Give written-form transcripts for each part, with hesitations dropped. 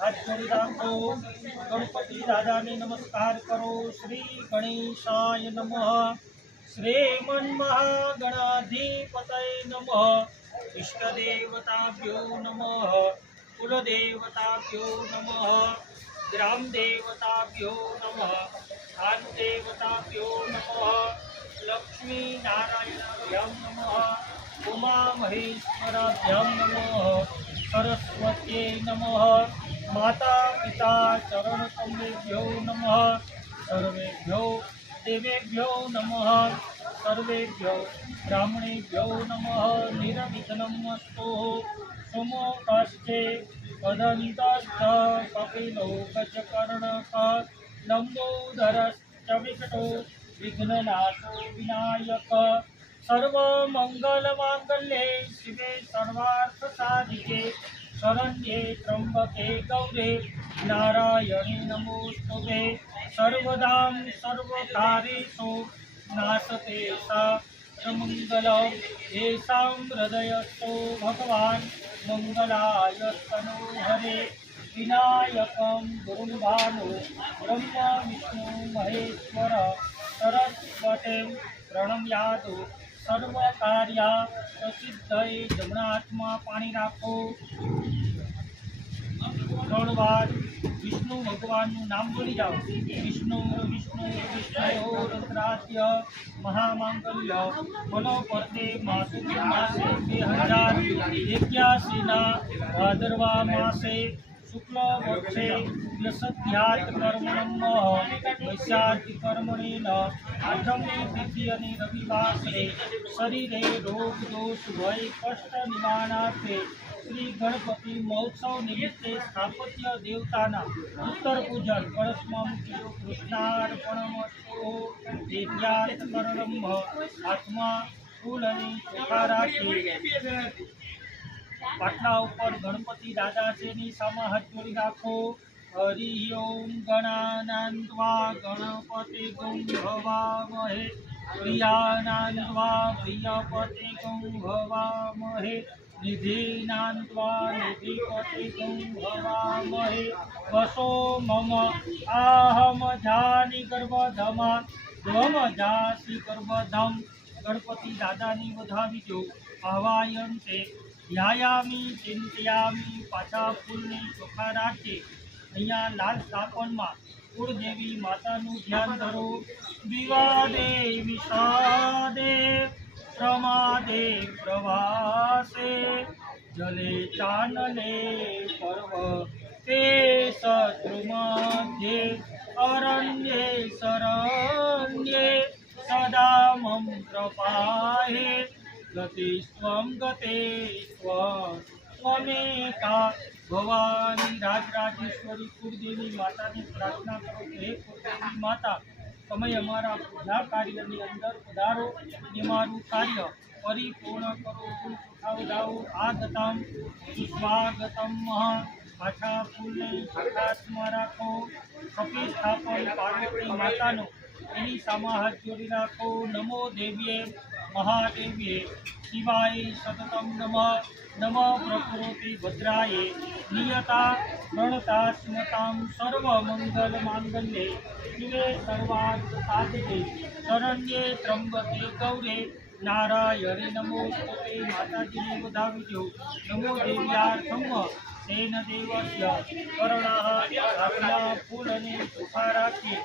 हाथ जोड़ी राखो। गणपति दादा ने नमस्कार करो। श्री गणेशाय नमः। श्रीमन्महागणाधिपतये नमः। इष्टदेवताभ्यो नमः। कुलदेवताभ्यो नमः। ग्रामदेवताभ्यो नमः। स्थानदेवताभ्यो नमः। लक्ष्मी नारायणाभ्यां नमः। उमा महेश्वराभ्यां नमः। सरस्वत्यै नमः। माता पिता चरण कमलेभ्यो नमः। सर्वेभ्यो देवेभ्यो नमः। सर्वेभ्यो ब्राह्मणेभ्यो नमः। निरविघ्नमस्तु। सुमोकास्ते वदन्तश्च कपिलो गजकर्णक लम्बोदरश्च विकटो विघ्ननाशो विनायक। सर्वमङ्गलमाङ्गल्ये शिवे सर्वार्थसाधिके शरण्ये त्र्यम्बके गौरे नारायणे नमोस्तुते। सर्वदां सर्वकार्येषु नाशते सर्वमङ्गलं। येषां हृदयस्थो भगवान् मङ्गलाय तनोहरे। विनायकं गुरुं भानु ब्रह्म विष्णु महेश्वर सरस्वतीं प्रणम्यातु सर्वकार्या प्रसिद्धये। जमणात्मा पाणी राखो। ત્રણ વાર વિષ્ણુ ભગવાનનું નામ બોલી જાઓ। વિષ્ણુ વિષ્ણુ વિષ્ણુ રૂદ્રાદ્ય મહામાંગલ્ય મનોપતે માસુ માસે 2081 ભાદરવા માસે શુક્લ પક્ષે વ્યસધ્યાત કર્મણમ વૈશાખ કર્મણેન આઠમની તિથિ અને રવિવાસરે શરીરે રોગ દોષ ભય કષ્ટ નિવારણાર્થે श्री गणपति महोत्सव निमित्ते स्थापत्य देवताना उत्तर पूजन कलशमा मूक्यो। कृष्णार्पणमस्तु। विद्यार्थकरणम हाथमा फूल अने ચોખા રાખી પાટલા ઉપર ગણપતિ દાદાજીની સામે હાથ જોડી રાખો। હરિ ઓમ ગણાનાન્ત્વા ગણપતિ ગૌ હવામહે। પ્રિયાનાન્ત્વા પ્રિયપતિ ગૌ હવામહે। निधीनान्त्वा निधिपतिगं हवामहे। वसो मम आहम जानि गर्भधमा त्वम जासि गर्भधम। गणपति दादानी વધાવી દો। આવાયંતે ધ્યાયામી ચિંતયામી। પાછા ફૂલની ચોખા રાખી અહીંયા લાલ સ્થાપનમાં કુળદેવી માતાનું ધ્યાન ધરો। વિવાદે વિષાદે प्रमादे प्रवासे जले चानले पर्वते शत्रुमध्ये अरण्ये शरण्ये सदा मम कृपाहे। गतिस्त्वं गतेस्त्वमेका भवानी। राजराजेश्वरी कुलदेवी माता की प्रार्थना करो। हे कुलदेवी माता તમે અમારા પૂજા કાર્યની અંદર પધારો અને અમારું કાર્ય પરિપૂર્ણ કરો। ફૂલ સુખાવડાવો। આગતમ સુસ્વાગતમ પાછા ફૂલને હાથમાં રાખો। કપી સ્થાપન પાર્વતી માતાનો એની સામા હાથ જોડી રાખો। નમો દેવીએ મહાદેવીએ શિવાય સતતમ નમઃ। नमः प्रकृति भद्राय नियता प्रणता स्मतां सर्वमंगलमांगल्ये शिवे सर्वार्थ साधिके शरण्ये त्र्यंबके गौरे नारायणे नमोस्तुते। माताजी ने વધાવી દો। नमो देव्यार्थम तेन देवस्य कर्णः આપના ફૂલ અને ચોખા રાખી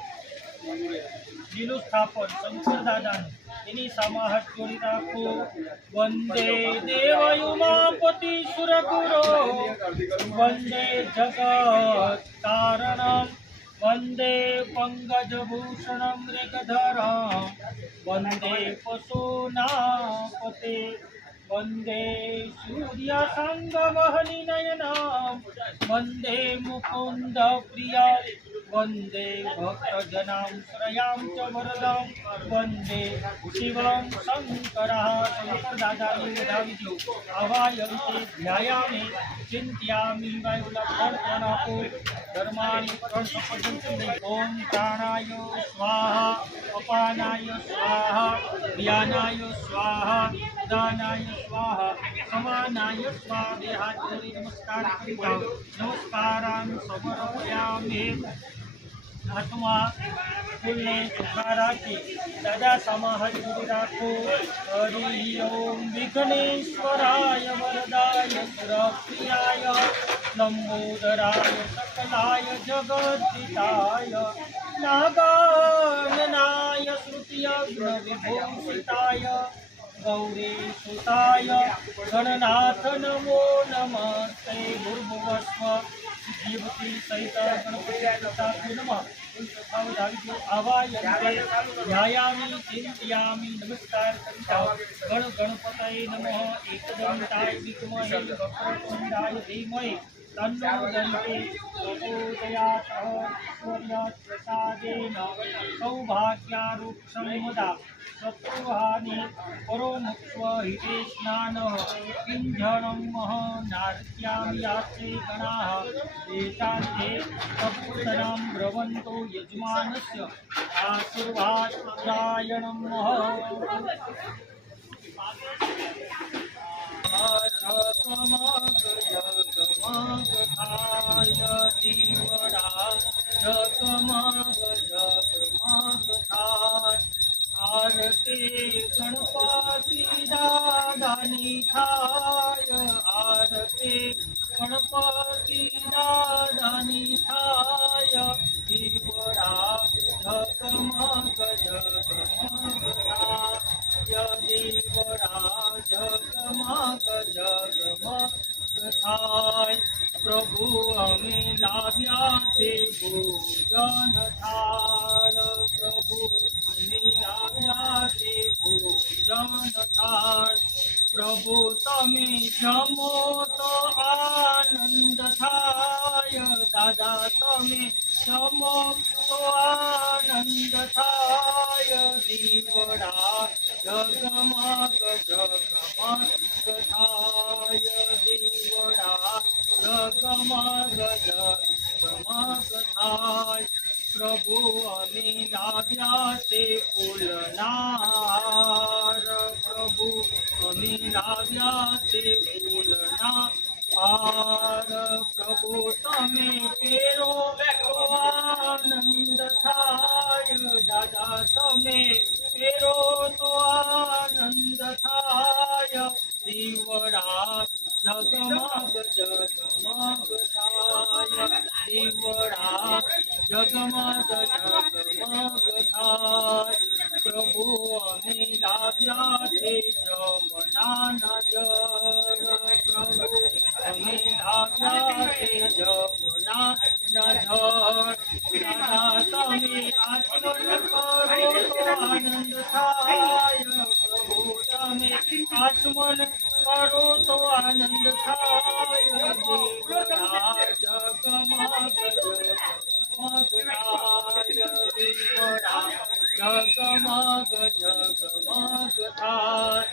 લીલું સ્થાપન શંકર દાદાનું એની સામા હાથ જોડી રાખો। વંદે દેવયુમાપતિ સુરગુરો વંદે જગત તારણમ वंदे पंकजभूषणं मृगधरं वंदे पशूनापते वंदे सूर्यसंगवहनिनयनं वंदे मुकुंद प्रिया वंदे भक्तजनां श्रयां च वरदं वंदे शिवं शंकरः शंकर दादानी વધાવી દો। આવાયંતે ધ્યાયામિ ચિંત્યામિ વાયુલક્ષણકો ધર્માણિ ત્રણ ઓમ પ્રાણાય સ્વાહા અપાનાય સ્વાહા વ્યાનાય સ્વાહા દાનાય સ્વાહા समानाय स्वाहा हाथ जोड़ी नमस्कार કરી જાઓ નમસ્કારાન સમર્પયામિ આત્મા ફૂલને ચોખ્ખા રાખી દાદા સામા હાથ જોડી રાખો હરિ ઓમ વિઘ્નેશ્વરાય વરદાય સુરપ્રિયાય લંબોદરાય સકલાય જગદિતાય નાગાનનાય શ્રુતિયગ્ન વિભૂષિતાય गौरी सुताय गणनाथ नमो नमस्ते भूर्भुवस्व जीवती सहित गणपति नमः आवायन्ते ध्यायामि चिन्तयामि नमस्कार गण गणपतये नमः एकदन्ताय विद्महे वक्रतुण्डाय धीमहि तन्नो दन्ते प्रचोदयात् सूर्यप्रसादेन सौभाग्यारूक्षं मुदा शत्रुहानि परोमुक्त्व हिते स्नानः किञ्जनं नार्त्यामि यात्रे गणाः एतान्ते सपुत्रं ब्रवन्तो यजमानस्य आशीर्वादपत्रायणं जगमगधाय दीवरा जगमगधाय आरती गणपति दादानी थाय आरती गणपति दादानी थाय दीवरा जगमग जगमगाय दीवरा जगमग जगमगाय प्रभु हमें लाव्या से भोजन थाल प्रभु हमें लाव्या से भोजन थाल प्रभु तमे जमो तो आनंद थाय दादा तमे जमो तो आनंद थाय दीवड़ा जगमग जगमग थाय दीवड़ा जगमग जगमग थाय प्रभु अमी लाव्या से फूलनार प्रभु अमी लाव्या से फूलनार प्रभु तमे पेरो आनंद थाय दादा तमे पेरो तो आनंद थाय दीवड़ा जगमग जगमग थाय दीवड़ा जगमग जगमग थाय प्रभु अमी लाव्या से जमुना नजर प्रभु अमी लाव्या से जमुना नजर दादा तमे आचमन करो तो आनंद थाय प्रभु तमे आचमन करो तो आनंद थाय दीवड़ा जगमग जगमग थाय दीवड़ा जगमग जगमग थाय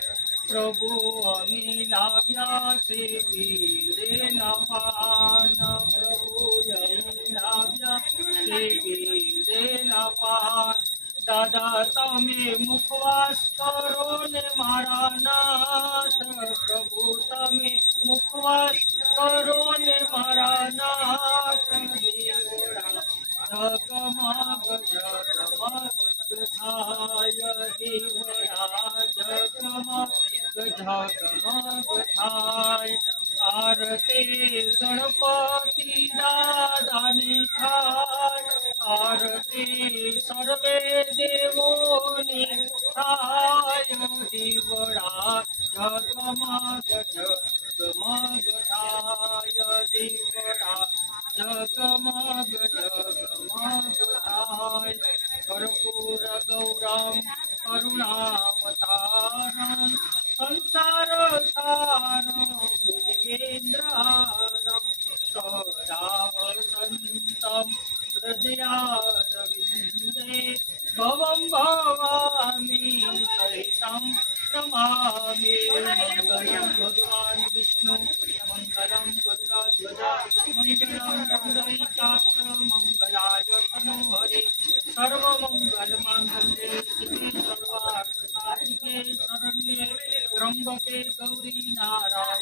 प्रभु अमी लाव्या से वीरे नपान प्रभु अमी लाव्या से वीरे नपान दादा तमे मुखवास करो ने मारा नाथ प्रभु तमे मुखवास करो ने मारा नाथ दीवड़ा जगमग जगमग थाय दीवड़ा जगमग जगमग थाय आरती गणपति दादानी थाय आरती सर्वे देवोनी थाय दीवड़ा जगमग जगमग थाय दीवड़ा जगमग जगमग थाय कर्पूर गौरम करुणावतारम संसार सारम भुजगेन्द्रहारम सदा वसन्तं हृदयारविन्दे भवं भवामि सहितं नमामि मंगलम भगवान विष्णु मंगलम दुर्गाध्वजा मंगलम पुंडरीकाक्ष मंगलाय तनोहरि सर्वमंगल मांगल्ये शिवे सर्वार्थ साधिके शरण्ये त्र्यंबके કે ગૌરી નારાયણ